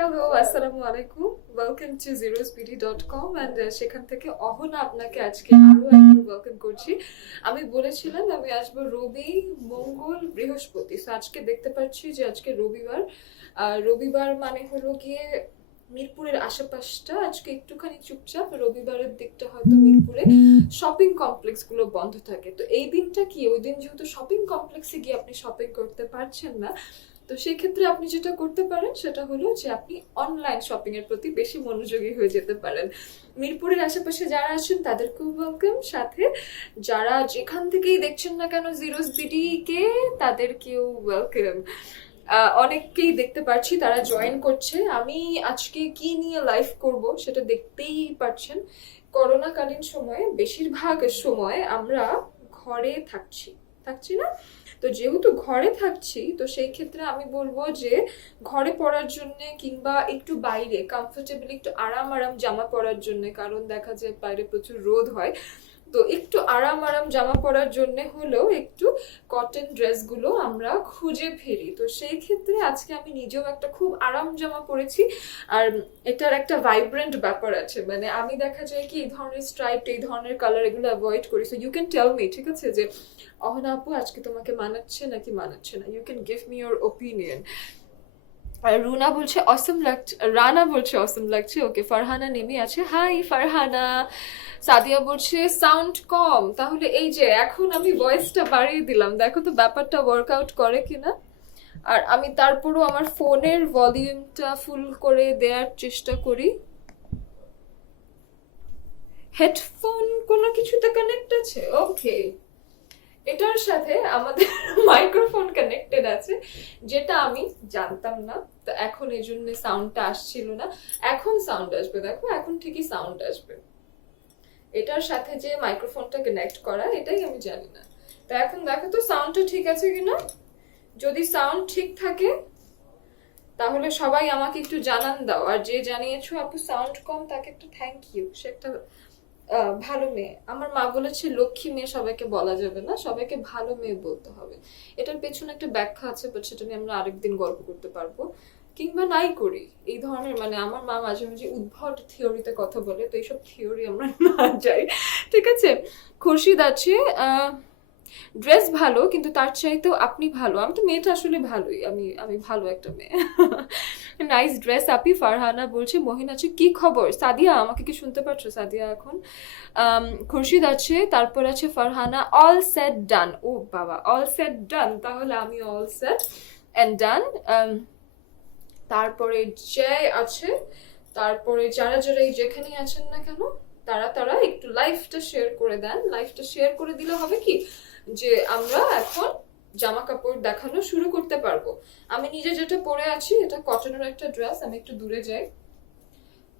Hello, আসসালামু আলাইকুম। Welcome to zerosbeauty.com and সেখান থেকে অহনা আপনাকে আজকে আরো একবার ওয়েলকাম করছি। আমি বলেছিলাম আমি আসবো রবি, মঙ্গল, বৃহস্পতি। সো আজকে দেখতে পাচ্ছি যে আজকে রবিবার। রবিবার মানে হলো গিয়ে মিরপুরের আশেপাশটা আজকে একটুখানি চুপচাপ। রবিবারের দিকটা হয়তো মিরপুরে শপিং কমপ্লেক্স গুলো বন্ধ থাকে। তো এই দিনটা কি, ওই দিন যেহেতু শপিং কমপ্লেক্সে গিয়ে আপনি শপিং করতে পারছেন না, তো সেই ক্ষেত্রে আপনি যেটা করতে পারেন সেটা হলো যে আপনি অনলাইন শপিং এর প্রতি বেশি মনোযোগী হয়ে যেতে পারেন। মিরপুরের আশেপাশে যারা আছেন তাদেরকেও ওয়েলকাম, সাথে যারা যেখান থেকেই দেখছেন না কেন জিরোস বিডি কে, তাদেরকেও ওয়েলকাম। অনেককেই দেখতে পাচ্ছি তারা জয়েন করছে। আমি আজকে কি নিয়ে লাইভ করব সেটা দেখতেই পাচ্ছেন। করোনাকালীন সময়ে বেশিরভাগ সময় আমরা ঘরে থাকছি না? তো যেহেতু ঘরে থাকছি, তো সেই ক্ষেত্রে আমি বলবো যে ঘরে পরার জন্য কিংবা একটু বাইরে কমফোর্টেবল একটু আরাম আরাম জামা পরার জন্য, কারণ দেখা যায় বাইরে প্রচুর রোদ হয়, তো একটু আরাম আরাম জামা পরার জন্য হলেও একটু কটন ড্রেসগুলো আমরা খুঁজে ফেরি। তো সেই ক্ষেত্রে আজকে আমি নিজেও একটা খুব আরাম জামা পরেছি। আর এটার একটা ভাইব্রেন্ট ব্যাপার আছে, মানে আমি দেখা যায় কি এই ধরনের স্ট্রাইপ, এই ধরনের কালার এগুলো অ্যাভয়েড করি। So you can tell me, ঠিক আছে, যে অহনা আপু আজকে তোমাকে মানাচ্ছে নাকি মানাচ্ছে না। You can give me your opinion. আর রুনা বলছে অসম লাগছে, রানা বলছে অসম লাগছে। ওকে, ফারহানা নেমে আছে। হাই ফারহানা। সাদিয়া বলছে সাউন্ড কম। তাহলে এই যে এখন আমি ভয়েসটা বাড়িয়ে দিলাম, দেখো তো ব্যাপারটা ওয়ার্কআউট করে কিনা। আর আমি তারপরও আমার ফোনের ভলিউমটা ফুল করে দেওয়ার চেষ্টা করি। হেডফোন কোনো কিছুতে কানেক্ট আছে? ওকে, এটার সাথে আমাদের মাইক্রোফোন কানেক্টেড আছে, যেটা আমি জানতাম না। তো এখন এই জন্য সাউন্ডটা আসছিল না। এখন সাউন্ড আসবে, দেখো এখন ঠিকই সাউন্ড আসবে। এটার সাথে যে মাইক্রোফোনটা কানেক্ট করা, এটাই আমি জানি না। তো এখন দেখো তো সাউন্ডটা ঠিক আছে কিনা। যদি সাউন্ড ঠিক থাকে তাহলে সবাই আমাকে একটু জানান দাও। আর যে জানিয়েছো আপু সাউন্ড কম, তাকে একটা থ্যাংক ইউ। সে একটা ভালো মেয়ে। আমার মা বলেছে লক্ষ্মী মেয়ে সবাইকে বলা যাবে না, সবাইকে ভালো মেয়ে বলতে হবে। এটার পেছনে একটা ব্যাখ্যা আছে, বাট সেটা নিয়ে আমরা আরেকদিন গল্প করতে পারবো, কিংবা নাই করি। এই ধরনের মানে আমার মা মাঝে মাঝে উদ্ভট থিওরিতে কথা বলে, তো এইসব থিওরি আমরা না যাই, ঠিক আছে। খুরশিদ আছে ড্রেস ভালো, কিন্তু তার চাইতেও আপনি ভালো। আমি তো মেয়েটা আসলে ভালোই, আমি আমি ভালো একটা মেয়ে। নাইস ড্রেস আপি। ফারহানা বলছে মহিন আছে কি খবর। সাদিয়া, আমাকে কি শুনতে পাচ্ছ সাদিয়া এখন? খুরশিদ আছে, তারপর আছে ফারহানা। অল সেট ডান। ও বাবা, অল সেট ডান, তাহলে আমি অল সেট এন্ড ডান। তারপরে জয় আছে। তারপরে যারা যারা এই যেখানেই আছেন না কেন, তারা তারা একটু লাইভটা শেয়ার করে দেন। লাইভটা শেয়ার করে দিলে হবে কি যে আমরা এখন জামা কাপড় দেখানো শুরু করতে পারবো। আমি নিজে যেটা পরে আছি এটা কটনের একটা ড্রেস। আমি একটু দূরে যাই,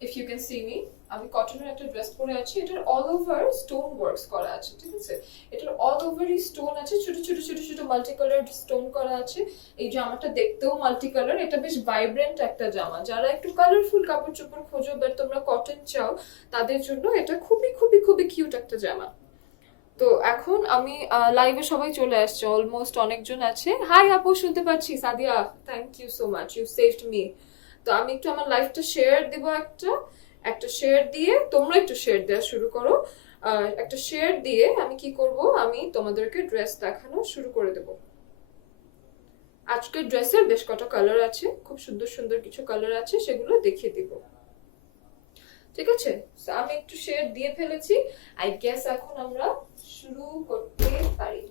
if you can see me. আমি কটনের একটা ড্রেস পরে আছি, এটার অল ওভার স্টোন ওয়ার্কস করা আছে, ঠিক আছে। এটার অল ওভারই স্টোন আছে, ছোট ছোট ছোট ছোট মাল্টি কালার স্টোন করা আছে। এই জামাটা দেখতেও মাল্টি কালার, এটা বেশ ভাইব্রেন্ট একটা জামা। যারা একটু কালারফুল কাপড় চোপড় খোঁজো বাট তোমরা কটন চাও, তাদের জন্য এটা খুবই খুবই খুবই কিউট একটা জামা। তো এখন আমি লাইভে সবাই চলে আসছে, অলমোস্ট অনেকজন আছে। হাই আপু, শুনতে পাচ্ছি। Sadia, thank you so much, you saved me. তো আমি একটু আমার লাইভটা শেয়ার দিব, একটা একটা শেয়ার দিয়ে তোমরা একটু শেয়ার দেওয়া শুরু করো। একটা শেয়ার দিয়ে আমি কি করব, আমি তোমাদেরকে ড্রেস দেখানো শুরু করে দেব। আজকের ড্রেসের বেশ কটা কালার আছে, খুব সুন্দর সুন্দর কিছু কালার আছে, সেগুলো দেখিয়ে দিব, ঠিক আছে। আমি একটু শেয়ার দিয়ে ফেলেছি, আই গেস এখন আমরা শুরু করতে পারি।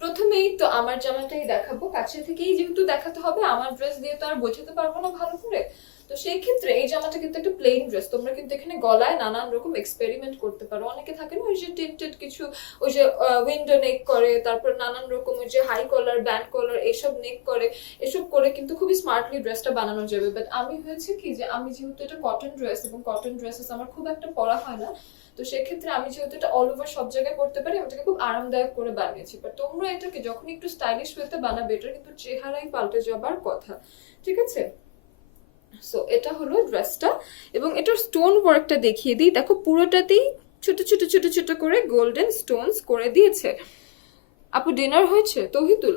প্রথমেই তো আমার জামাটাই দেখাবো, কাছে থেকেই যেহেতু দেখাতে হবে, আমার ড্রেস দিয়ে তো আর বোঝাতে পারবো না ভালো করে। তো সেই ক্ষেত্রে এই জামাটা কিন্তু একটা প্লেন ড্রেস। তোমরা কিন্তু এখানে গলায় নানান রকম এক্সপেরিমেন্ট করতে পারো। অনেকে থাকে না ওই যে টিন্টেড কিছু, ওই যে উইন্ডো নেক করে, তারপর নানান রকম ওই যে হাই কলার, ব্যান্ড কলার, এসব নেক করে, এসব করে কিন্তু খুবই স্মার্টলি ড্রেসটা বানানো যাবে। বাট আমি হয়েছে কি যে আমি যেহেতু এটা কটন ড্রেস, এবং কটন ড্রেসেস আমার খুব একটা পরা হয় না, তো সেক্ষেত্রে আমি যেহেতু এটা অল ওভার সব জায়গায় করতে পারি, আমি এটাকে খুব আরামদায়ক করে বানিয়েছি। বাট তোমরা এটাকে যখন একটু স্টাইলিশ ওয়েতে বানাবে, এটা কিন্তু চেহারাই পাল্টে যাবার কথা, ঠিক আছে। সো এটা হলো ড্রেসটা, এবং এটার স্টোন ওয়ার্কটা দেখিয়ে দিই। দেখো পুরোটাতেই ছোট ছোট ছোট ছোট করে গোল্ডেন স্টোনস করে দিয়েছে। আপু ডিনার হয়েছে? তৌহিদুল,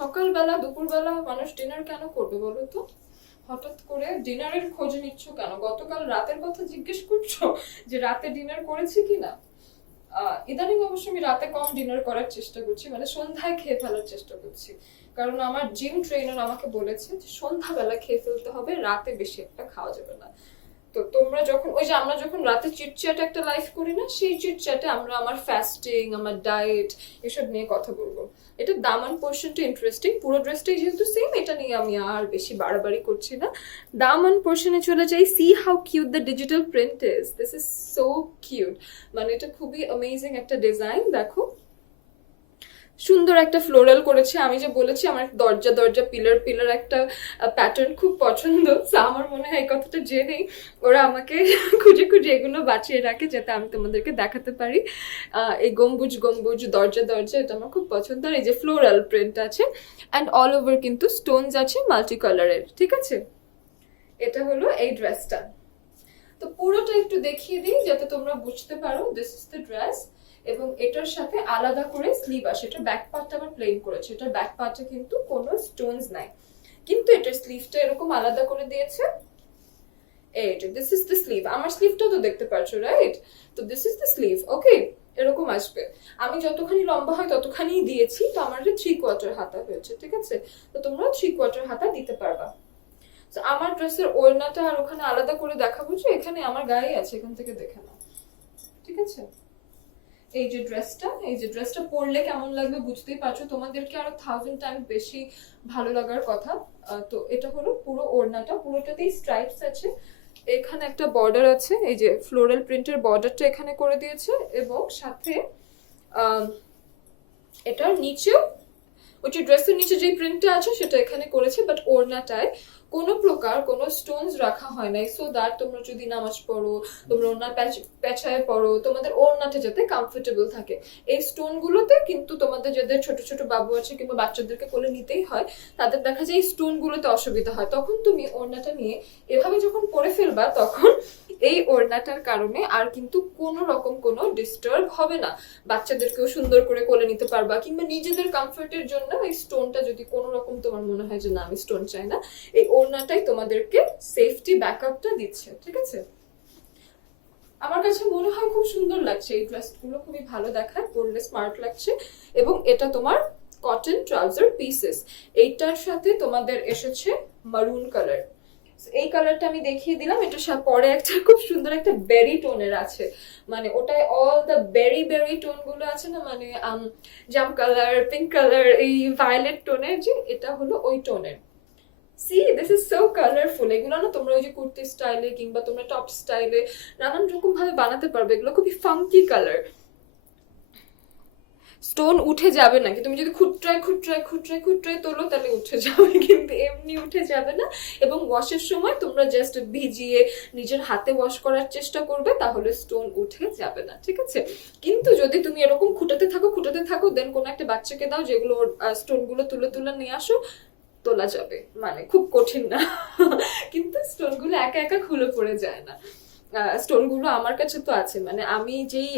সকালবেলা দুপুরবেলা মানুষ ডিনার কেন করবে বলো তো? হঠাৎ করে ডিনারের খোঁজ নিচ্ছ কেন? গতকাল রাতের কথা জিজ্ঞেস করছো যে রাতে ডিনার করেছি কিনা? ইদানিং অবশ্য আমি রাতে কম ডিনার করার চেষ্টা করছি, মানে সন্ধ্যায় খেয়ে ফেলার চেষ্টা করছি, কারণ আমার জিম ট্রেনার আমাকে বলেছে যে সন্ধ্যাবেলা খেয়ে ফেলতে হবে, রাতে বেশি একটা খাওয়া যাবে না। তো তোমরা যখন ওই যে আমরা যখন রাতে চিটচ্যাট একটা লাইফ করি না, সেই চিটচ্যাটে আমরা আমার ফাস্টিং, আমার ডায়েট এসব নিয়ে কথা বলবো। এটা দামান পোর্শনটা ইন্টারেস্টিং, পুরো ড্রেসটাই যেহেতু সেম, এটা নিয়ে আমি আর বেশি বাড়াবাড়ি করছি না। দামান পোর্শনে চলে যাই। C how cute the digital print is, this is so cute, মানে এটা খুবই অ্যামেজিং একটা ডিজাইন। দেখো সুন্দর একটা ফ্লোরাল করেছে। আমি যে বলেছি আমার দরজা দরজা পিলার পিলার একটা প্যাটার্ন খুব পছন্দ, আমার মনে হয় এই কথাটা জেনেই ওরা আমাকে খুঁজে খুঁজে এগুলো বাঁচিয়ে রাখে যাতে আমি তোমাদেরকে দেখাতে পারি। এই গম্বুজ গম্বুজ দরজা দরজা এটা আমার খুব পছন্দ। আর এই যে ফ্লোরাল প্রিন্ট আছে অ্যান্ড অল ওভার কিন্তু স্টোনস আছে মাল্টি কালারের, ঠিক আছে? এটা হলো এই ড্রেসটা। তো পুরোটা একটু দেখিয়ে দিই যাতে তোমরা বুঝতে পারো। দিস ইজ দ্য ড্রেস, এবং এটার সাথে আলাদা করে স্লিভ আসে। এটা ব্যাক পার্টটা আবার প্লেন করেছে, এটার ব্যাক পার্টে কিন্তু কোনো স্টোনস নাই, কিন্তু এটার স্লিভটা এরকম আলাদা করে দিয়েছে। এই দিস ইজ দ্য স্লিভ, আমার স্লিভটা তো দেখতে পাচ্ছ রাইট? তো দিস ইজ দ্য স্লিভ, ওকে? এরকম আসবে। আমি যতখানি লম্বা হয় ততখানি দিয়েছি, তো আমার 3/4 হাতা হয়েছে, ঠিক আছে? তো তোমরা 3/4 হাতা দিতে পারবা। আমার ড্রেসের ওড়নাটা আর ওখানে আলাদা করে দেখাবো, যে এখানে আমার গায়ে আছে, এখান থেকে দেখে নাও, ঠিক আছে? এই যে ড্রেসটা পরলে কেমন লাগবে বুঝতেই পারছো, তোমাদেরকে আরো 1000 টাইম বেশি ভালো লাগার কথা। তো এটা হলো পুরো ওড়নাটা, পুরোটাতেই স্ট্রাইপস আছে, এখানে একটা বর্ডার আছে, এই যে ফ্লোরাল প্রিন্টের বর্ডারটা এখানে করে দিয়েছে, এবং সাথে এটার নিচেও ওই যে ড্রেসের নিচে যে প্রিন্টটা আছে সেটা এখানে করেছে, বাট ওড়নাটায় কোনো প্রকার কোনো স্টোনস রাখা হয় নাই, সো দ্যাট তোমরা যদি নামাজ পড়ো, তোমরা ওড়না পেঁচায় পড়ো, তোমাদের ওড়নাটা যাতে কমফোর্টেবল থাকে। এই স্টোনগুলোতে কিন্তু তোমাদের যাদের ছোট ছোট বাবু আছে কিংবা বাচ্চাদেরকে কোলে নিতেই হয়, তাদের দেখা যায় এই স্টোনগুলোতে অসুবিধা হয়। তখন তুমি ওড়নাটা নিয়ে এভাবে যখন পরে ফেলবা, তখন এই ওড়নাটার কারণে আর কিন্তু কোনো রকম কোনো ডিস্টার্ব হবে না। বাচ্চাদেরকেও সুন্দর করে কোলে নিতে পারবা, কিংবা নিজেদের কমফোর্টের জন্য এই স্টোনটা যদি কোনো রকম তোমার মনে হয় যে না আমি স্টোন চাই না, এই ওড়নাটাই তোমাদেরকে সেফটি ব্যাকআপটা দিচ্ছে, ঠিক আছে? আমার কাছে মনে হয় খুব সুন্দর লাগছে, এই ড্রেসগুলো খুবই ভালো দেখায়, পরলে স্মার্ট লাগছে। এবং এটা তোমার কটন ট্রাউজার পিসেস, এইটার সাথে তোমাদের এসেছে মারুন কালার। এই কালারটা আমি দেখিয়ে দিলাম। এটা পরে একটা খুব সুন্দর একটা বেরি টোনের আছে, মানে ওটায় all the berry berry tone গুলো আছে না, মানে জাম কালার, পিঙ্ক কালার, এই ভায়োলেট টোনের, যে এটা হলো ওই টোনের। See this is so colourful. এগুলো না তোমরা ওই যে কুর্তি স্টাইলে কিংবা তোমরা টপ স্টাইলে নানান রকম ভাবে বানাতে পারবে, এগুলো খুবই ফাঙ্কি কালার। স্টোন উঠে যাবে না, তুমি যদি খুট্রায় তোলো তাহলে উঠে যাবে, কিন্তু এমনি উঠে যাবে না। এবং ওয়াশের সময় তোমরা জাস্ট ভিজিয়ে নিজের হাতে ওয়াশ করার চেষ্টা করবে, তাহলে স্টোন উঠে যাবে না, ঠিক আছে? কিন্তু যদি তুমি এরকম খুঁটাতে থাকো দেন কোনো একটা বাচ্চাকে দাও যেগুলো স্টোন গুলো তুলে তুলে নিয়ে আসো, তোলা যাবে, মানে খুব কঠিন না। কিন্তু স্টোন গুলো একা একা খুলে পড়ে যায় না। স্টোন গুলো আমার কাছে তো আছে, মানে আমি যেই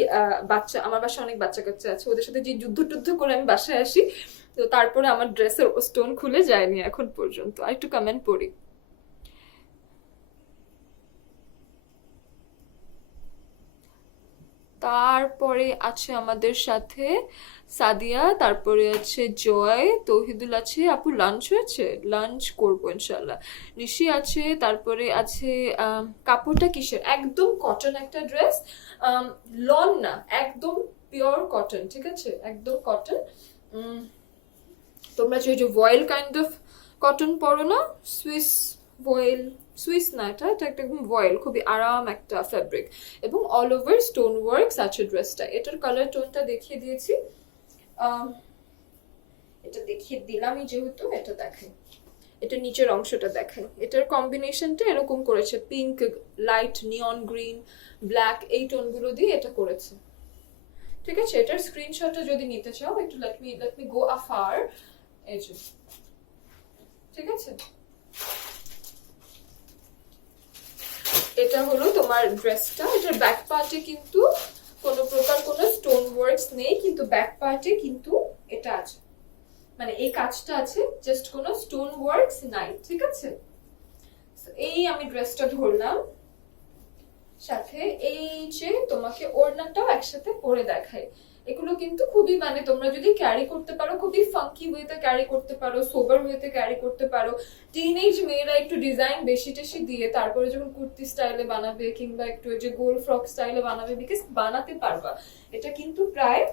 আমার বাসায় অনেক বাচ্চা কাচ্চা আছে, ওদের সাথে যে যুদ্ধ করে আমি বাসায় আসি, তো তারপরে আমার ড্রেসের স্টোন খুলে যায়নি এখন পর্যন্ত। আর একটু কমেন্ট পড়ি। তারপরে আছে আমাদের সাথে সাদিয়া, তারপরে আছে জয়, তৌহিদুল আছে। আপু লাঞ্চ হয়েছে? লাঞ্চ করবো ইনশাল্লাহ। নিশি আছে, তারপরে আছে কাপড়টা কিসের? একদম কটন একটা ড্রেস, লন না, একদম পিওর কটন, ঠিক আছে? একদম কটন। তোমরা যে ভয়েল কাইন্ড অফ কটন পরো না, সুইস ভয়েল, সুইস না, এটা একটা একদম ভয়েল, খুবই আরাম একটা ফ্যাব্রিক, এবং অল ওভার স্টোন ওয়ার্কস আছে ড্রেসটা। এটার কালার টোনটা দেখিয়ে দিয়েছি, এটা দেখিয়ে দিলামই যেহেতু, এটা দেখেন, এটা নিচের অংশটা দেখেন, এটার কম্বিনেশনটা এরকম করেছে, পিঙ্ক, লাইট নিয়ন গ্রিন, ব্ল্যাক, এই টোনগুলো দিয়ে এটা করেছে, ঠিক আছে? এটার স্ক্রিনশটটা যদি নিতে চাও একটু লেট মি গো আফার, এই যে, ঠিক আছে? এটা হলো তোমার ড্রেসটা। এটার ব্যাক পার্টে কিন্তু কোনো প্রকার কোনো স্টোন ওয়ার্কস নেই, কিন্তু ব্যাক পার্টে কিন্তু এটা আছে, মানে এই কাজটা আছে, জাস্ট কোনো স্টোন ওয়ার্কস নাই, ঠিক আছে? এই আমি ড্রেসটা ধরলাম, সাথে এই যে তোমাকে ওড়নাটাও একসাথে পরে দেখাই। এগুলো কিন্তু খুবই মানে তোমরা যদি ক্যারি করতে পারো খুবই ফাঙ্কি ওয়েতে ক্যারি করতে পারো, সোবার ওয়েতে ক্যারি করতে পারো। টিনেজ মেয়েরা একটু ডিজাইন বেশি টেশি দিয়ে তারপরে যখন কুর্তি স্টাইলে বানাবে কিংবা একটু যে গোল ফ্রক স্টাইলে বানাবে, বিকজ বানাতে পারবা। এটা কিন্তু প্রায়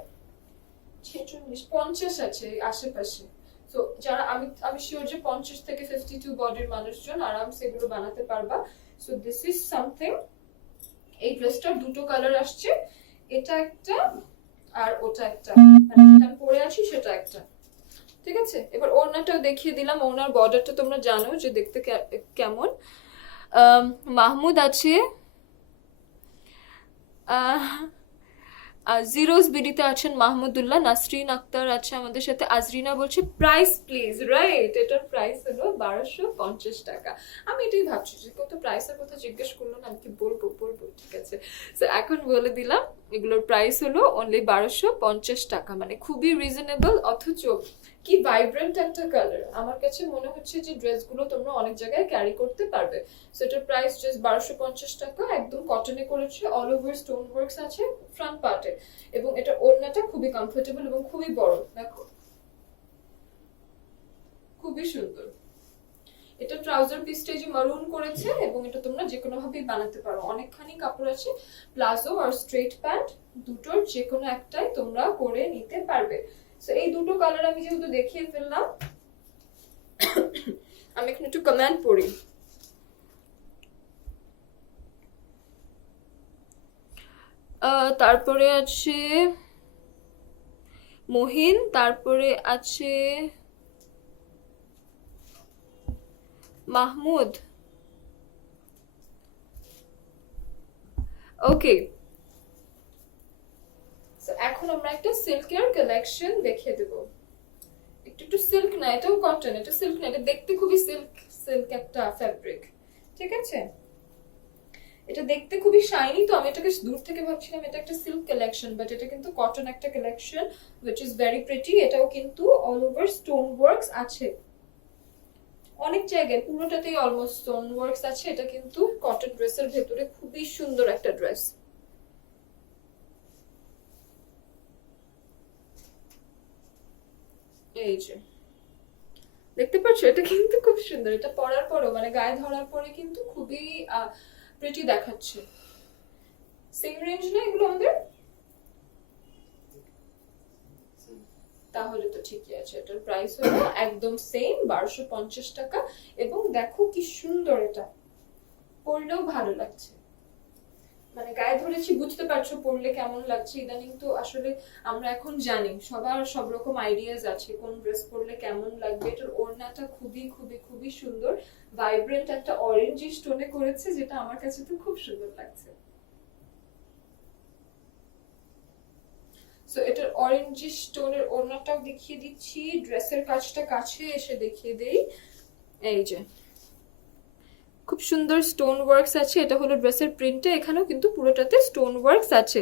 46-50 আছে আশেপাশে। তো যারা আমি আমি শিওর যে 50 থেকে 52 বডির মানুষজন আরামসে এগুলো বানাতে পারবা। So this is something. এই ড্রেসটার দুটো কালার আসছে, এটা একটা আর ওটা একটা, মানে যেটা আমি পরে আছি সেটা একটা। ঠিক আছে, এবার ওড়নাটাও দেখিয়ে দিলাম। ওড়নার বর্ডারটা তোমরা জানো যে দেখতে কেমন। মাহমুদ আছে, জিরোস বিডিতে আছেন মাহমুদুল্লাহ, নাসরিন আক্তার আছে আমাদের সাথে। আজরিনা বলছে প্রাইস প্লিজ, রাইট, এটার প্রাইস হলো 1250 টাকা। আমি এটাই ভাবছি যে কত প্রাইসের কথা জিজ্ঞেস করলো না, আমি কি বলবো, ঠিক আছে। তো এখন বলে দিলাম, এগুলোর প্রাইস হলো অনলি 1250 টাকা, মানে খুবই রিজনেবল। অথচ কি ভাইব্রেন্ট একটা কালার, আমার কাছে মনে হচ্ছে যে ড্রেসগুলো তোমরা অনেক জায়গায় ক্যারি করতে পারবে। সো এটার প্রাইস জাস্ট 1250 টাকা, একদম কটনে করেছে, অল ওভার স্টোন ওয়ার্কস আছে ফ্রন্ট পার্টে, এবং এটা ওড়নাটা খুবই কমফোর্টেবল এবং খুবই বড়, দেখো খুবই সুন্দর। এটা ট্রাউজার পিসটা যে মারুন করেছে, এবং এটা তোমরা যে কোনো ভাবেই বানাতে পারো। অনেকখানি কাপড় আছে, প্লাজো আর স্ট্রেট প্যান্ট দুটোর যে কোনো একটাই তোমরা করে নিতে পারবে। সো এই দুটো কালার আমি যেহেতু দেখিয়ে ফেললাম, আমি এখন একটু কমেন্ট পড়ি। তারপরে আছে মহিন, তারপরে আছে মাহমুদ। ওকে, এখন আমরা একটা সিল্কের কালেকশন দেখিয়ে দেবো। একটু সিল্ক না, এটাও কটন, এটা সিল্ক না, এটা দেখতে খুবই সিল্ক একটা ফ্যাব্রিক। ঠিক আছে, এটা দেখতে খুবই শাইনি, তো আমি এটাকে দূর থেকে ভাবছিলাম এটা একটা সিল্ক কালেকশন, বাট এটা কিন্তু কটন একটা collection which is very pretty। এটাও কিন্তু অল ওভার স্টোন ওয়ার্কস আছে, অনেক জায়গায় পুরোটাতেই অলমোস্ট স্টোন ওয়ার্কস আছে। এটা কিন্তু কটন ড্রেসের ভেতরে খুবই সুন্দর একটা ড্রেস। এই যে দেখতে পাচ্ছ, এটা কিন্তু খুব সুন্দর। এটা পরার পরও মানে গায়ে ধরার পরে কিন্তু খুবই প্রিটি দেখাচ্ছে। সেম রেঞ্জ না এগুলো আমাদের? তাহলে তো ঠিকই আছে। এটার প্রাইস হলো একদম সেম 1250 টাকা। এবং দেখো কি সুন্দর, এটা পরলেও ভালো লাগছে, মানে গায়ে ধরেছি বুঝতে পারছো পরলে কেমন লাগছে। ইদানিং তো আসলে আমরা এখন জানি, সবার সব রকম আইডিয়াস আছে কোন ড্রেস পরলে কেমন লাগবে। এটার ওড়নাটা খুবই খুবই খুবই সুন্দর, ভাইব্রেন্ট একটা অরেঞ্জ স্টোনে করেছে, যেটা আমার কাছে তো খুব সুন্দর লাগছে। সো এটার অরেঞ্জ স্টোনের ওড়নাটাও দেখিয়ে দিচ্ছি, ড্রেসের কাজটা কাছে এসে দেখিয়ে দেই। এই যে খুব সুন্দর স্টোন ওয়ার্কস আছে, এটা হলো ড্রেসের প্রিন্টে, এখানেও কিন্তু পুরোটাতে স্টোন ওয়ার্কস আছে।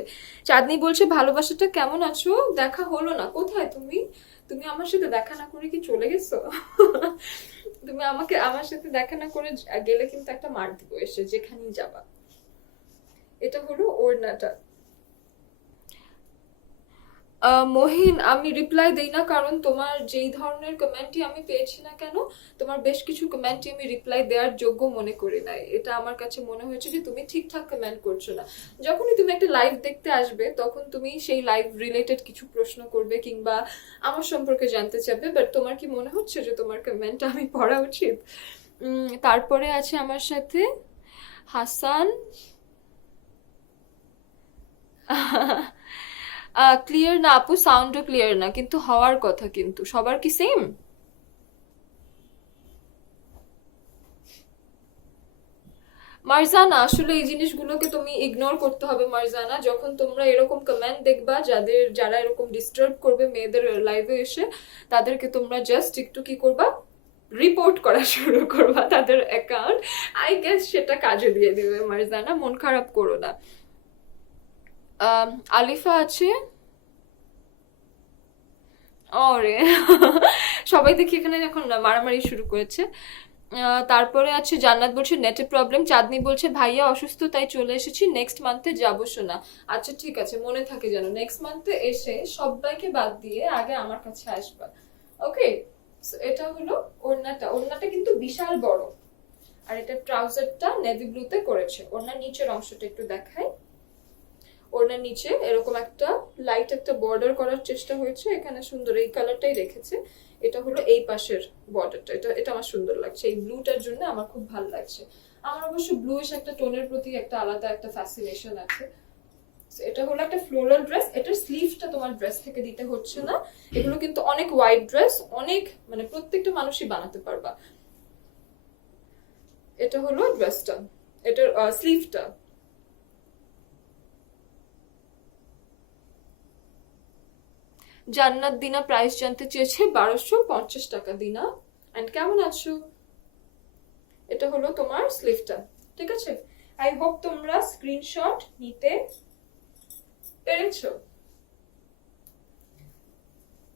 চাঁদনি বলছে ভালোবাসাটা কেমন আছো, দেখা হলো না, কোথায় তুমি? তুমি আমার সাথে দেখা না করে কি চলে গেছো? তুমি আমার সাথে দেখা না করে গেলে কিন্তু একটা মার দিব এসে, যেখানেই যাবা। এটা হলো ওড়নাটা। মহিন, আমি রিপ্লাই দেই না, কারণ তোমার যেই ধরনের কমেন্টই আমি পেয়েছি না কেন, তোমার বেশ কিছু কমেন্টই আমি রিপ্লাই দেওয়ার যোগ্য মনে করি নাই। এটা আমার কাছে মনে হয়েছে যে তুমি ঠিকঠাক কমেন্ট করছো না। যখনই তুমি একটা লাইভ দেখতে আসবে, তখন তুমি সেই লাইভ রিলেটেড কিছু প্রশ্ন করবে কিংবা আমার সম্পর্কে জানতে চাইবে, বাট তোমার কি মনে হচ্ছে যে তোমার কমেন্ট আমি পড়া উচিত? তারপরে আছে আমার সাথে হাসান। ক্লিয়ার না আপু, সাউন্ডও ক্লিয়ার না, কিন্তু হওয়ার কথা। কিন্তু সবার কি সেম? মারজানা, আসলে এই জিনিসগুলোকে তুমি ইগনোর করতে হবে মারজানা। যখন তোমরা এরকম কমেন্ট দেখবা যারা এরকম ডিস্টার্ব করবে মেয়েদের লাইভে এসে, তাদেরকে তোমরা জাস্ট একটু কি করবা, রিপোর্ট করা শুরু করবা তাদের অ্যাকাউন্ট। আই গেস সেটা কাজে দিয়ে দিবে মারজানা, মন খারাপ করো না। আলিফা আছে। ওরে সবাই দেখি এখানে এখন মারামারি শুরু করেছে। তারপরে আছে জান্নাত বলছে নেটে প্রবলেম, চাঁদনি বলছে ভাইয়া অসুস্থ তাই চলে এসেছি, নেক্সট মান্থে যাবো শোনা। আচ্ছা ঠিক আছে, মনে থাকে যেন নেক্সট মান্থে এসে সবাইকে বাদ দিয়ে আগে আমার কাছে আসবা, ওকে? এটা হলো ওড়নাটা, ওড়নাটা কিন্তু বিশাল বড়। আর এটা ট্রাউজারটা নেভি ব্লুতে করেছে। ওড়নার নিচের অংশটা একটু দেখাই। ওড়নার নিচে এরকম একটা লাইট একটা বর্ডার করার চেষ্টা হয়েছে, এখানে সুন্দর এই কালারটাই রেখেছে। এটা হলো এই পাশের বর্ডারটা, এটা এটা আমার সুন্দর লাগছে, এই ব্লুটার জন্য আমার খুব ভালো লাগছে। আমার অবশ্য ব্লুইশ একটা টোনের প্রতি একটা আলাদা একটা ফ্যাসিনেশন আছে। এটা হলো একটা ফ্লোরাল ড্রেস, এটার স্লিভটা তোমার ড্রেস থেকে দিতে হচ্ছে না। এগুলো কিন্তু অনেক ওয়াইড ড্রেস, অনেক মানে প্রত্যেকটা মানুষই বানাতে পারবা। এটা হলো ড্রেসটা, এটার স্লিভটা। জান্নাত দিনা প্রাইস জানতে চেয়েছে 1250 টাকা। দিনা এন্ড কেমন আছো? এটা হলো তোমার স্লিভটা, ঠিক আছে? আই হোপ তোমরা স্ক্রিনশট নিতে পেরেছো।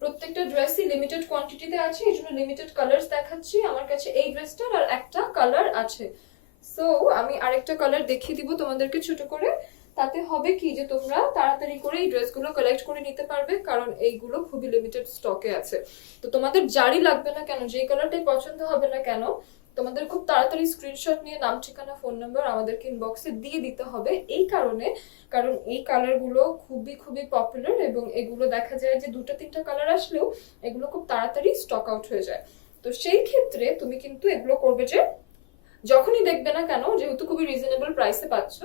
প্রত্যেকটা ড্রেসই লিমিটেড কোয়ান্টিটিতে আছে, এই জন্য লিমিটেড কালার্স দেখাচ্ছি। আমার কাছে এই ড্রেসটার আর একটা কালার আছে, সো আমি আরেকটা কালার দেখিয়ে দিব তোমাদেরকে ছোট করে। তাতে হবে কি যে তোমরা তাড়াতাড়ি করে এই ড্রেসগুলো কালেক্ট করে নিতে পারবে, কারণ এইগুলো খুবই লিমিটেড স্টকে আছে। তো তোমাদের জারি লাগবে না কেন, যেই কালারটাই পছন্দ হবে না কেন, তোমাদের খুব তাড়াতাড়ি স্ক্রিনশট নিয়ে নাম ঠিকানা ফোন নাম্বার আমাদেরকে ইনবক্সে দিয়ে দিতে হবে। এই কারণে, কারণ এই কালারগুলো খুবই খুবই পপুলার এবং এগুলো দেখা যায় যে 2-3টা কালার আসলেও এগুলো খুব তাড়াতাড়ি স্টক আউট হয়ে যায়। তো সেই ক্ষেত্রে তুমি কিন্তু এগুলো করবে যে যখনই দেখবে না কেন, যেহেতু খুবই রিজনেবল প্রাইসে পাচ্ছ,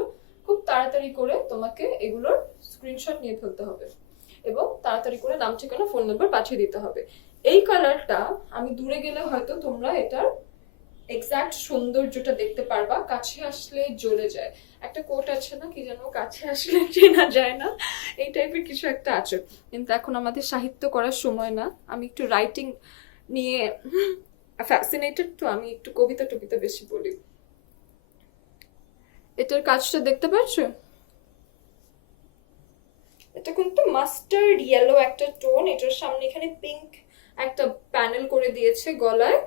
খুব তাড়াতাড়ি করে তোমাকে এগুলোর স্ক্রিনশট নিয়ে ফেলতে হবে এবং তাড়াতাড়ি করে নাম ঠিকানা ফোন নাম্বার পাঠিয়ে দিতে হবে। এই কালারটা আমি দূরে গেলে হয়তো তোমরা এটার এক্সাক্ট সৌন্দর্যটা দেখতে পারবা, কাছে আসলে জ্বলে যায়। একটা কোট আছে না, কি যেন, কাছে আসলে চেনা যায় না, এই টাইপের কিছু একটা আছে। কিন্তু এখন আমাদের সাহিত্য করার সময় না, আমি একটু রাইটিং নিয়ে ফ্যাসিনেটেড, তো আমি একটু কবিতা টবিতা বেশি বলি। এটার কাজটা দেখতে পাচ্ছ? এটা কিন্তু মাস্টার্ড ইয়েলো একটা টোন, এটার সামনে এখানে পিঙ্ক একটা প্যানেল করে দিয়েছে গলায়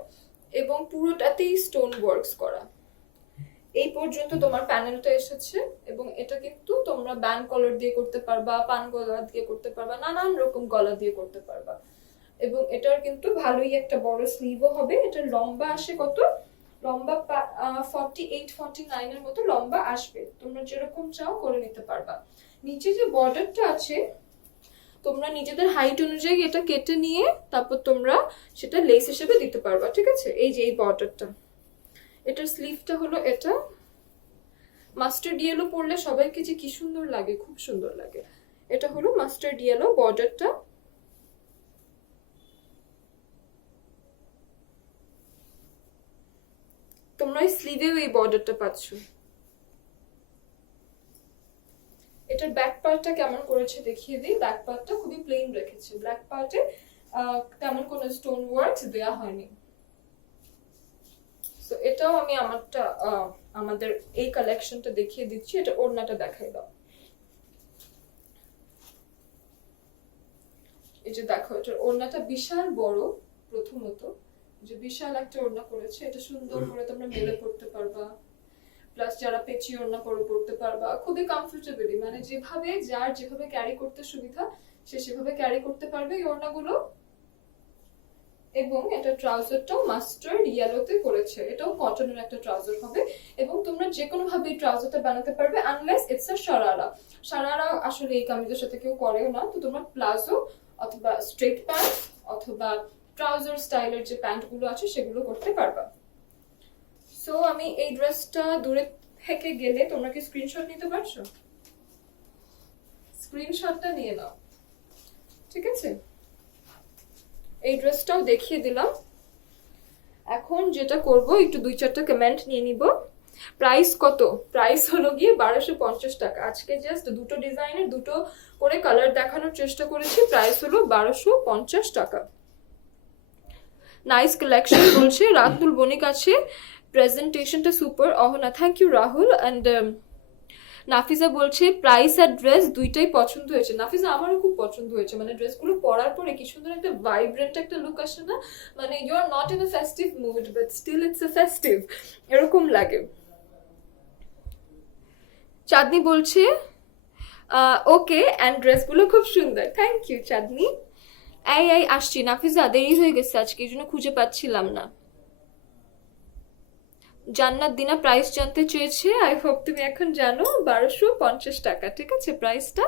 এবং পুরোটাতেই স্টোন ওয়ার্কস করা। এই পর্যন্ত তোমার প্যানেলটা এসেছে এবং এটা কিন্তু তোমরা ব্যান্ড কলার দিয়ে করতে পারবা, পান গলা দিয়ে করতে পারবা, নানান রকম গলা দিয়ে করতে পারবা। এবং এটার কিন্তু ভালোই একটা বড় স্লিভও হবে। এটার লম্বা আসে কত, লম্বা 48-49 এর মতো লম্বা আসবে, তোমরা যেরকম চাও করে নিতে পারবা। নিচে যে বর্ডারটা আছে তোমরা নিজেদের হাইট অনুযায়ী এটা কেটে নিয়ে তারপর তোমরা সেটা লেস হিসেবে দিতে পারবা, ঠিক আছে? এই যে এই বর্ডারটা, এটার স্লিভটা হলো এটা। মাস্টার্ড ইয়েলো পরলে সবাইকে যে কি সুন্দর লাগে, খুব সুন্দর লাগে। এটা হলো মাস্টার্ড ইয়েলো বর্ডারটা। তোমরা এই স্লিভেও এই বর্ডারটা পাচ্ছ। এটার ব্যাক পার্টটা কেমন করেছে দেখিয়ে দিই। ব্যাক পার্টটা খুবই প্লেন রেখেছে, ব্ল্যাক পার্টে তেমন কোনো স্টোন ওয়ার্কস দেয়া হয়নি। তো এটাও আমি আমারটা আমাদের এই কালেকশনটা দেখিয়ে দিচ্ছি। এটা ওড়নাটা দেখাই দাও। এই যে দেখো, এটার ওড়নাটা বিশাল বড়। প্রথমত যে বিশাল একটা ওড়না করেছে, এটা সুন্দর করে তোমরা মেলে পড়তে পারবা, প্লাস যারা পেঁচি ওড়না করে পড়তে পারবা খুবই কমফোর্টেবলি, মানে যেভাবে যার যেভাবে ক্যারি করতে সুবিধা সে সেভাবে ক্যারি করতে পারবে এই ওড়নাগুলো। এবং এটা ট্রাউজারটাও মাস্টার্ড ইয়েলোতে করেছে, এটাও কটনের একটা ট্রাউজার হবে এবং তোমরা যে কোনো ভাবে এই ট্রাউজারটা বানাতে পারবে, unless it's a sharara. Sharara আসলে এই কামিজের সাথে কেউ করেও না, তো তোমরা প্লাজো অথবা স্ট্রেট প্যান্ট অথবা ট্রাউজার স্টাইলের যে প্যান্টগুলো আছে সেগুলো করতে পারবা। সো আমি এই ড্রেসটা দূরে থেকে গেলে তোমরা কি স্ক্রিনশট নিতে পারছো? স্ক্রিনশটটা নিয়ে নাও, ঠিক আছে? এই ড্রেসটাও দেখিয়ে দিলাম। এখন যেটা করব, একটু 2-4টা কমেন্ট নিয়ে নিব। প্রাইস কত? প্রাইস হলো গিয়ে 1250 টাকা। আজকে জাস্ট দুটো ডিজাইনের দুটো করে কালার দেখানোর চেষ্টা করেছি, প্রাইস হলো 1250 টাকা। নাইস কালেকশন বলছে রাহুল বণিক আছে, প্রেজেন্টেশনটা super. Ahana, thank you Rahul. And Nafiza বলছে প্রাইস আর ড্রেস দুইটাই পছন্দ হয়েছে। নাফিজা আমারও খুব পছন্দ হয়েছে, মানে ড্রেসগুলো পরার পরে কি সুন্দর একটা ভাইব্রেন্ট একটা লুক আসে না, মানে you are not in a festive mood but still it's a festive, এরকম লাগে। চাঁদনি বলছে ওকে অ্যান্ড ড্রেসগুলো খুব সুন্দর, থ্যাংক ইউ চাঁদনি। এই আসছি নাফিজা, দেরি হয়ে গেছে আজকে, এই জন্য খুঁজে পাচ্ছিলাম না। জান্নাত দিনা প্রাইস জানতে চেয়েছে, আই হোপ তুমি এখন জানো, 1250 টাকা, ঠিক আছে প্রাইসটা।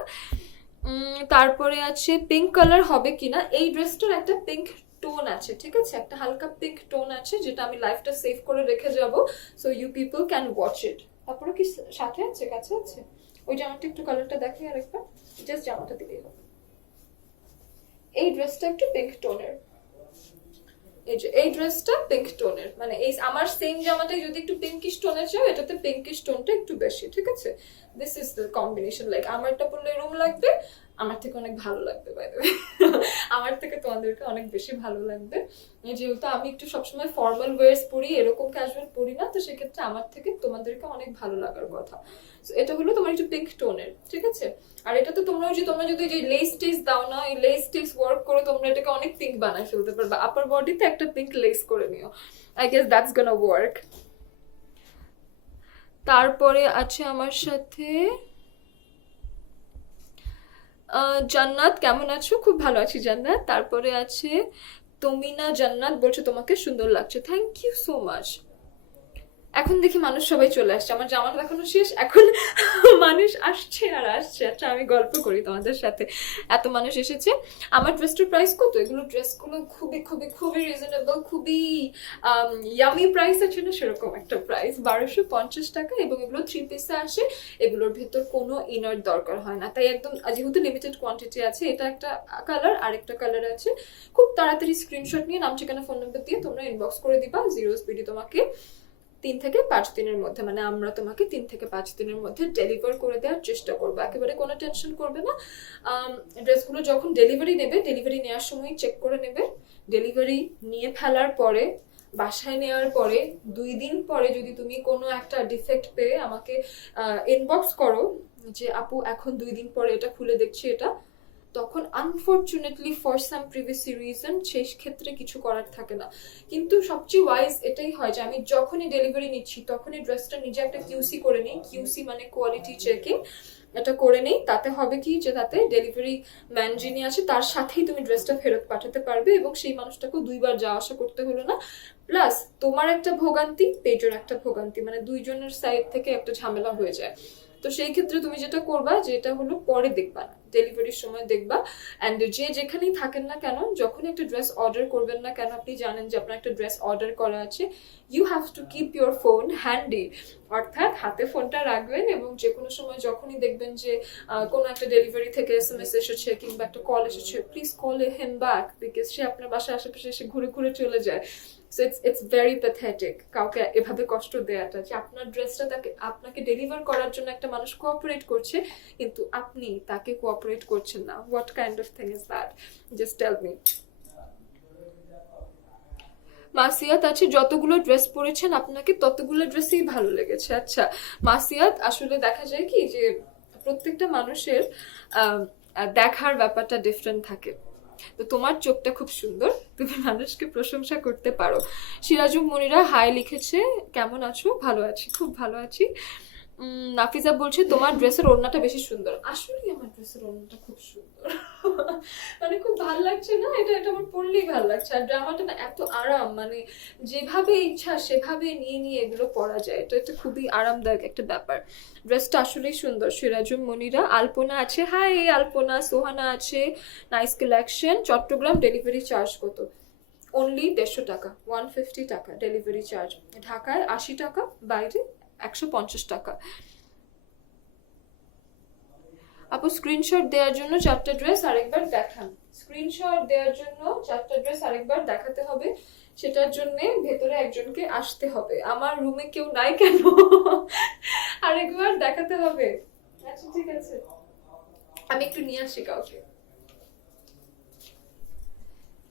তারপরে আছে পিঙ্ক কালার হবে কিনা, এই ড্রেসটার একটা পিঙ্ক টোন আছে, ঠিক আছে, একটা হালকা পিঙ্ক টোন আছে যেটা আমি লাইফটা সেভ করে রেখে যাব, so you people can watch it. তারপরে কি সাথে আছে, কাছে আছে, ওই জামাটা একটু কালারটা দেখে আরেকবার, জাস্ট জামাটা দিলেই হবে। এই ড্রেসটা একটু পিঙ্ক টোনের, এই যে এই ড্রেসটা পিঙ্ক টোনের, মানে এই আমার সেম জামাটাই যদি একটু পিঙ্কিশ টোনের চাও, এটাতে পিঙ্কিশ টোনটা একটু বেশি, ঠিক আছে। This is the combination, like আমারটা পরলে এরকম লাগবে, আমার থেকে অনেক ভালো লাগবে বাই দ্য ওয়ে, আমার থেকে তোমাদেরকে অনেক বেশি ভালো লাগবে, যেহেতু আমি একটু সবসময় ফর্মাল ওয়্যার্স পরি, এরকম ক্যাজুয়াল পরি না, তো সেক্ষেত্রে আমার থেকে তোমাদেরকে অনেক ভালো লাগার কথা। এটা হলো তোমার একটু পিঙ্ক টোনের, ঠিক আছে। আর এটা তো তোমরা যদি যে লেস টেস দাও না, এই লেস টেস ওয়ার্ক করে তোমরা এটাকে অনেক পিঙ্ক বানায় ফেলতে পারবে, আপার বডিতে একটা পিঙ্ক লেস করে নিও, I guess that's gonna work. তারপরে আছে আমার সাথে জান্নাত, কেমন আছো? খুব ভালো আছি জান্নাত। তারপরে আছে তমিনা জান্নাত, বলছে তোমাকে সুন্দর লাগছে, থ্যাংক ইউ সো মাচ। এখন দেখি মানুষ সবাই চলে আসছে, আমার জামা দেখানো শেষ, এখন মানুষ আসছে আর আসছে। আচ্ছা আমি গল্প করি তোমাদের সাথে, এত মানুষ এসেছে। আমার ড্রেসটার প্রাইস কত? এগুলো ড্রেসগুলো খুবই খুবই খুবই রিজনেবল, খুবই ইয়ামি প্রাইস আছে না, সেরকম একটা প্রাইস, 1250 টাকা, এবং এগুলো 3 পিসে আসে, এগুলোর ভেতর কোনো ইনার দরকার হয় না, তাই একদম যেহেতু লিমিটেড কোয়ান্টিটি আছে, এটা একটা কালার, আরেকটা কালার আছে। খুব তাড়াতাড়ি স্ক্রিনশট নিয়ে নাম ঠিকানা ফোন নাম্বার দিয়ে তোমরা ইনবক্স করে দিবা, জিরোস বিডি তোমাকে 3 থেকে 5 দিনের মধ্যে, মানে আমরা তোমাকে 3 থেকে 5 দিনের মধ্যে ডেলিভার করে দেওয়ার চেষ্টা করবো, একেবারে কোনো টেনশন করবে না। ড্রেসগুলো যখন ডেলিভারি নেবে, ডেলিভারি নেওয়ার সময় চেক করে নেবে, ডেলিভারি নিয়ে ফেলার পরে, বাসায় নেওয়ার পরে 2 দিন পরে যদি তুমি কোনো একটা ডিফেক্ট পেয়ে আমাকে ইনবক্স করো যে আপু এখন 2 দিন পরে এটা খুলে দেখছি এটা, তখন unfortunately for some previous reason সেই ক্ষেত্রে কিছু করার থাকে না। কিন্তু সবচেয়ে ওয়াইজ এটাই হয় যে আমি যখনই ডেলিভারি নিচ্ছি তখনই ড্রেসটা নিজে একটা কিউসি করে নিই, কিউসি মানে কোয়ালিটি চেকিং, এটা করে নেই, তাতে হবে কি যে তাতে ডেলিভারি ম্যান যিনি আছে তার সাথেই তুমি ড্রেসটা ফেরত পাঠাতে পারবে, এবং সেই মানুষটাকেও 2 বার যাওয়া আসা করতে হলো না, প্লাস তোমার একটা ভোগান্তি, পেজের একটা ভোগান্তি, মানে দুইজনের সাইড থেকে একটা ঝামেলা হয়ে যায়। তো সেই ক্ষেত্রে তুমি যেটা করবা, যেটা হলো পরে দেখবা না, ডেলিভারির সময় দেখবা। অ্যান্ড যে যেখানেই থাকেন না কেন, যখন একটা ড্রেস অর্ডার করবেন না কেন, আপনি জানেন যে আপনার একটা ড্রেস অর্ডার করা আছে, you have to keep your phone handy, অর্থাৎ হাতে ফোনটা রাখবেন, এবং যে কোনো সময় যখনই দেখবেন যে কোনো একটা ডেলিভারি থেকে SMS এসেছে কিংবা একটা কল এসেছে, please call him back, because সে আপনার বাসার আশেপাশে এসে ঘুরে ঘুরে চলে যায়। সো ইটস ভেরি প্যাথেটিক কাউকে এভাবে কষ্ট দেওয়াটা, যে আপনার ড্রেসটা আপনাকে ডেলিভার করার জন্য একটা মানুষ কোঅপারেট করছে, কিন্তু আপনি তাকে কোঅপারেট করছেন না। What kind of thing is that? Just tell me. Masiyat আছে, যতগুলো ড্রেস পরেছেন আপনাকে ততগুলো ড্রেসই ভালো লেগেছে। আচ্ছা মাসিয়াত, আসলে দেখা যায় কি যে প্রত্যেকটা মানুষের দেখার ব্যাপারটা ডিফারেন্ট থাকে, তো তোমার চোখটা খুব সুন্দর, তুমি মানুষকে প্রশংসা করতে পারো। সিরাজুম মনিরা হাই লিখেছে, কেমন আছো? ভালো আছি, খুব ভালো আছি। নাফিজা বলছে তোমার ড্রেসের ওড়নাটা বেশি সুন্দর, আসলেই আমার ড্রেসের ওড়নাটা খুব সুন্দর, মানে খুব ভালো লাগছে না, এটা আমার পরলেই ভালো লাগছে, আর জামাটা না এত আরাম, মানে যেভাবে ইচ্ছা সেভাবে নিয়ে নিয়ে এগুলো পরা যায়, এটা খুবই আরামদায়ক একটা ব্যাপার। ড্রেসটা আসলেই সুন্দর। সিরাজুম মনিরা, আলপনা আছে, হাই আলপনা, সোহানা আছে, nice collection. Chittagong delivery charge কত? অনলি 150 টাকা, 150 টাকা ডেলিভারি চার্জ, ঢাকায় 80 টাকা, বাইরে 150 টাকা। আপু স্ক্রিনশট দেওয়ার জন্য 4টা ড্রেস আরেকবার দেখান, স্ক্রিনশট দেওয়ার জন্য 4টা ড্রেস আরেকবার দেখাতে হবে, সেটার জন্য ভেতরে একজনকে আসতে হবে, আমার রুমে কেউ নাই কেন, আরেকবার দেখাতে হবে। আচ্ছা ঠিক আছে, আমি একটু নিয়ে আসি কাউকে,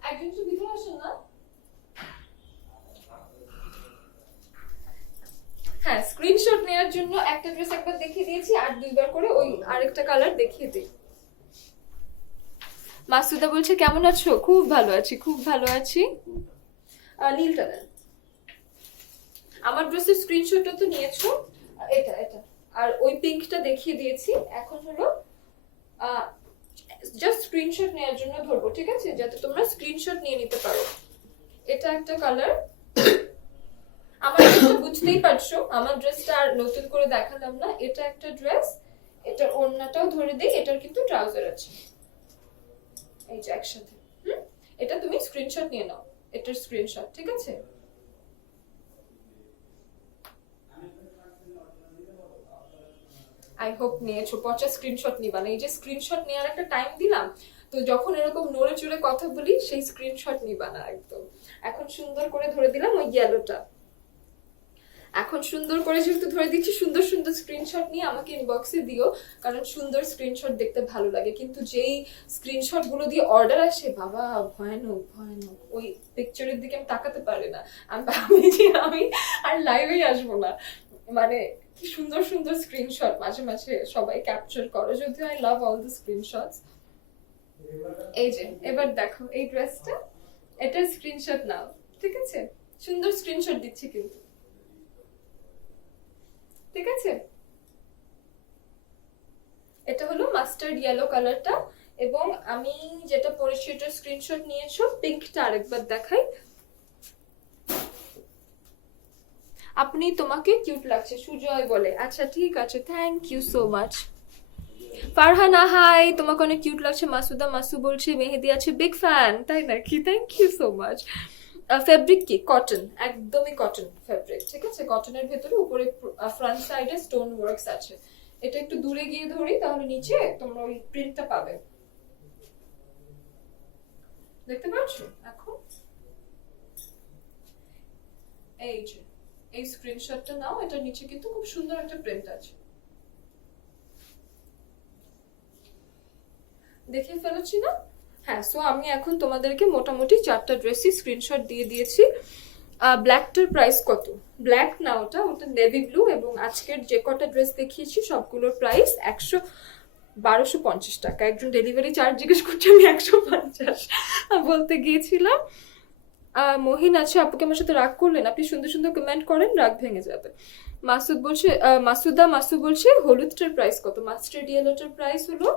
একজন তো ভিতরে আসেন না। হ্যাঁ হ্যাঁ, স্ক্রিনশট নেওয়ার জন্য একটা ড্রেস একবার দেখিয়ে দিয়েছি, আর দুইবার করে ওই আরেকটা কালার দেখিয়ে দিই। মাসুদা বলছে কেমন আছো? খুব ভালো আছি, খুব ভালো আছি। নীলটা দেন। আমার ড্রেসের স্ক্রিনশটটা তো নিয়েছো, এটা এটা আর ওই পিঙ্কটা দেখিয়ে দিয়েছি। এখন হলো জাস্ট স্ক্রিনশট নেওয়ার জন্য ধরবো, ঠিক আছে, যাতে তোমরা স্ক্রিনশট নিয়ে নিতে পারো। এটা একটা কালার। আমার ড্রেসটা বুঝতেই পারছো, আমার ড্রেসটা আর নতুন করে দেখালাম না। এটা একটা ড্রেস, এটার ওড়নাটাও ধরে দিই, এটার কিন্তু ট্রাউজার আছে এই যে একসাথে। এটা তুমি স্ক্রিনশট নিয়ে নাও, এটার স্ক্রিনশট, ঠিক আছে? আই হোপ নিয়েছো। পচা স্ক্রিনশট নিবা না, এই যে স্ক্রিনশট নেওয়ার একটা টাইম দিলাম, তো যখন এরকম নড়ে চড়ে কথা বলি সেই স্ক্রিনশট নিবা না একদম। এখন সুন্দর করে ধরে দিলাম ওই ইয়েলোটা। এখন সুন্দর করে যেহেতু ধরে দিচ্ছি, সুন্দর সুন্দর স্ক্রিনশট নিয়ে আমাকে ইনবক্সে দিও, কারণ সুন্দর স্ক্রিনশট দেখতে ভালো লাগে। কিন্তু যেই স্ক্রিনশট গুলো দিয়ে অর্ডার আসে, বাবা ভয়ানক ভয়ানক, ওই পিকচারের দিকে আমি তাকাতে পারি না। আমি ভাবি যে আমি আর লাইভেই আসবো না। মানে কি সুন্দর সুন্দর স্ক্রিনশট মাঝে মাঝে সবাই ক্যাপচার করো, যদিও I love all the screenshots. এই যে এবার দেখো এই ড্রেসটা, এটার স্ক্রিনশট নাও, ঠিক আছে? সুন্দর স্ক্রিনশট দিচ্ছি কিন্তু, ঠিক আছে? এটা হলো মাস্টার্ড ইয়েলো কালারটা, এবং আমি যেটা পরেছি এটার স্ক্রিনশট নিয়েছো। পিঙ্কটা আরেকবার দেখাই। আপনি, তোমাকে কিউট লাগছে সুজয় বলে। আচ্ছা ঠিক আছে, thank you so much. Farhana hi, তোমাকে অনেক কিউট লাগছে। মাসুদা মাসু বলছে মেহেদি আছে বিগ ফ্যান, তাই নাকি? Thank you so much. Fabric কি? কটন, একদমই কটন ফেব্রিক, ঠিক আছে? কটনের ভেতরে উপরে ফ্রন্ট সাইডে স্টোন ওয়ার্কস আছে। এটা একটু দূরে গিয়ে ধরি, তাহলে নিচে তোমরা ওই প্রিন্টটা পাবে, দেখতে পাচ্ছ? এখন এই যে এই স্ক্রিনশটটা নাও, এটা নিচে কিন্তু খুব সুন্দর একটা প্রিন্ট আছে, দেখে ফেলেছি না? হ্যাঁ, সো আমি এখন তোমাদেরকে মোটামুটি 4টা ড্রেসই স্ক্রিনশট দিয়ে দিয়েছি। ব্ল্যাকটার প্রাইস কত? ব্ল্যাক না, ওটা ওটা নেভি ব্লু, এবং আজকের যে কটা ড্রেস দেখিয়েছি সবগুলোর প্রাইস 1250 টাকা। একজন ডেলিভারি চার্জ জিজ্ঞেস করছে, আমি 150 বলতে গিয়েছিলাম। মহিন আছে, আপুকে আমার সাথে রাগ করলেন? আপনি সুন্দর সুন্দর কমেন্ট করেন, রাগ ভেঙে যাবে। মাসুদ বলছে, মাসুদা মাসু বলছে হলুদটার প্রাইস কত? মাস্টার্ড ইয়েলোটার প্রাইস হলো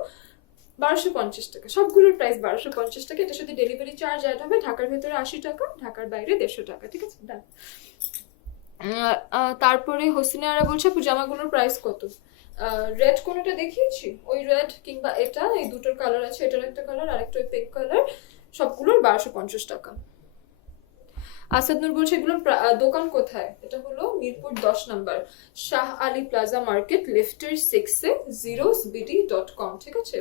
1250 টাকা। সবগুলোর প্রাইস 1250 টাকা। এটা সাথে ডেলিভারি চার্জ অ্যাড হবে। ঢাকার ভেতরে 80 টাকা, ঢাকার বাইরে 150 টাকা, ঠিক আছে? ডান। তারপরে হোসিনারা বলছে আপু জামাগুলোর প্রাইস কত? রেড কোনটা দেখিয়েছি, ওই রেড কিংবা এটা, এই দুটোর কালার আছে, এটার একটা কালার আর একটা পিঙ্ক কালার, সবগুলোর 1250 টাকা। আসাদ নূর বলছে এগুলোর দোকান কোথায়? এটা হলো মিরপুর 10 নম্বর শাহ আলী প্লাজা মার্কেট, লিফটের 6-এ zerosbd.com, ঠিক আছে?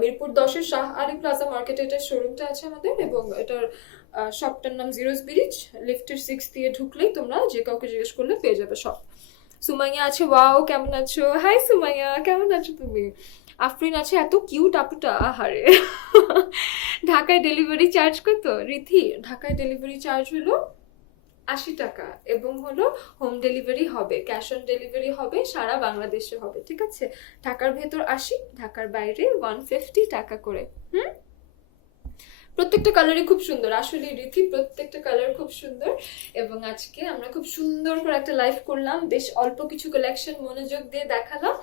মিরপুর 10-এর শাহ আলী প্লাজা মার্কেটে এটার শোরুমটা আছে আমাদের, এবং এটার শপটার নাম জিরোস ব্রিজ। লিফটের 6 দিয়ে ঢুকলেই তোমরা যে কাউকে জিজ্ঞেস করলে পেয়ে যাবে শপ। সুমাইয়া আছে, ওয়াও কেমন আছো? হাই সুমাইয়া, কেমন আছো তুমি? আফরিন আছে, এত কিউট আপুটা, আহারে। ঢাকায় ডেলিভারি চার্জ কত রিথি? ঢাকায় ডেলিভারি চার্জ হলো 80 টাকা, এবং হলো হোম ডেলিভারি হবে, ক্যাশ অন ডেলিভারি হবে, সারা বাংলাদেশে হবে, ঠিক আছে? ঢাকার ভেতর 80, ঢাকার বাইরে 150 টাকা করে। প্রত্যেকটা কালারই খুব সুন্দর, আসলে রীতি প্রত্যেকটা কালার খুব সুন্দর। এবং আজকে আমরা খুব সুন্দর করে একটা লাইভ করলাম, বেশ অল্প কিছু কালেকশন মনোযোগ দিয়ে দেখালাম।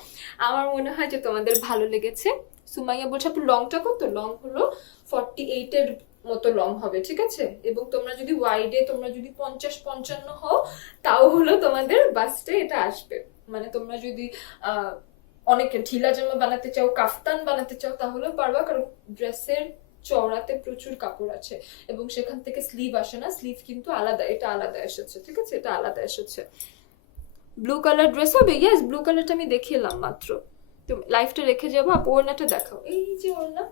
আমার মনে হয় যে তোমাদের ভালো লেগেছে। সুমাইয়া বলছে আপু লংটা কত? লং হলো 48 এর মতো লং হবে, ঠিক আছে? এবং তোমরা যদি ওয়াইডে, তোমরা যদি 50-55 হও, তাও হলো তোমাদের বাস্টে এটা আসবে। মানে তোমরা যদি অনেক ঢিলা জামা বানাতে চাও, কাফতান বানাতে চাও, তাহলেও পারবা, কারণ ড্রেসের চওড়াতে প্রচুর কাপড় আছে, এবং সেখান থেকে স্লিভ আসে না, স্লিভ কিন্তু আলাদা, এটা আলাদা এসেছে, ঠিক আছে? এটা আলাদা এসেছে। ব্লু কালার ড্রেস হবে, ইয়েস ব্লু কালারটা আমি দেখে এলাম মাত্র। তুমি লাইফটা রেখে যাবো, আপু ওড়নাটা দেখাও। এই যে ওড়না,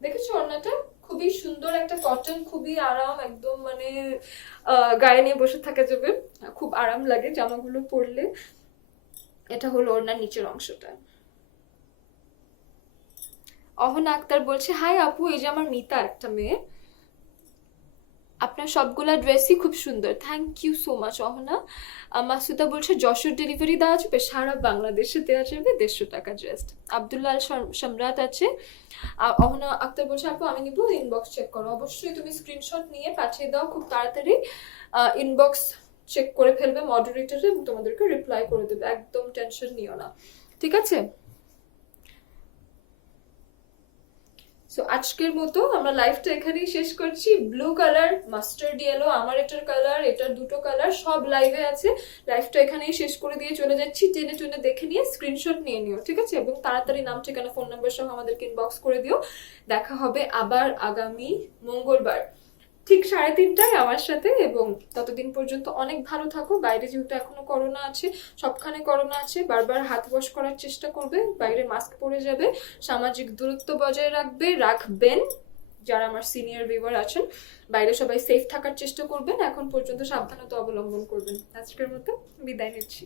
দেখেছো ওড়নাটা? খুবই সুন্দর একটা কটন, খুবই আরাম, একদম মানে গায়ে নিয়ে বসে থাকা যাবে, খুব আরাম লাগে জামাগুলো পরলে। এটা হলো ওড়নার নিচের অংশটা। অহনা আক্তার বলছে হাই আপু, এই যে আমার মিতা একটা মেয়ে, আপনার সবগুলা ড্রেসই খুব সুন্দর, thank you so much Ahana. Masuda বলছে যশোর ডেলিভারি দেওয়া যাবে, সারা বাংলাদেশে দেওয়া যাবে 150 টাকা ড্রেস। আব্দুল্লাহ আল সম্রাট আছে। অহনা আক্তার বলছে আপু আমি নিব, ইনবক্স চেক করো। অবশ্যই তুমি স্ক্রিনশট নিয়ে পাঠিয়ে দাও খুব তাড়াতাড়ি, ইনবক্স চেক করে ফেলবে মডারেটরে এবং তোমাদেরকে রিপ্লাই করে দেবে, একদম টেনশন নিও না, ঠিক আছে? সো আজকের মতো আমরা লাইভটা এখানেই শেষ করছি। ব্লু কালার, মাস্টার্ড ইয়েলো, আমার এটার কালার, এটার দুটো কালার সব লাইভে আছে। লাইভটা এখানেই শেষ করে দিয়ে চলে যাচ্ছি, টেনে টুনে দেখে নিয়ে স্ক্রিনশট নিয়ে নিও, ঠিক আছে? এবং তাড়াতাড়ি নাম ঠিকানা ফোন নাম্বার সহ আমাদেরকে ইনবক্স করে দিও। দেখা হবে আবার আগামী মঙ্গলবার ঠিক 3:30টায় আমার সাথে, এবং ততদিন পর্যন্ত অনেক ভালো থাকো। বাইরে যেহেতু এখনো করোনা আছে, সবখানে করোনা আছে, বারবার হাত ওয়াশ করার চেষ্টা করবে, বাইরে মাস্ক পরে যাবে, সামাজিক দূরত্ব বজায় রাখবেন। যারা আমার সিনিয়র ভিউয়ার আছেন, বাইরে সবাই সেফ থাকার চেষ্টা করবেন, এখন পর্যন্ত সাবধানতা অবলম্বন করবেন। আজকের মতো বিদায় নিচ্ছি।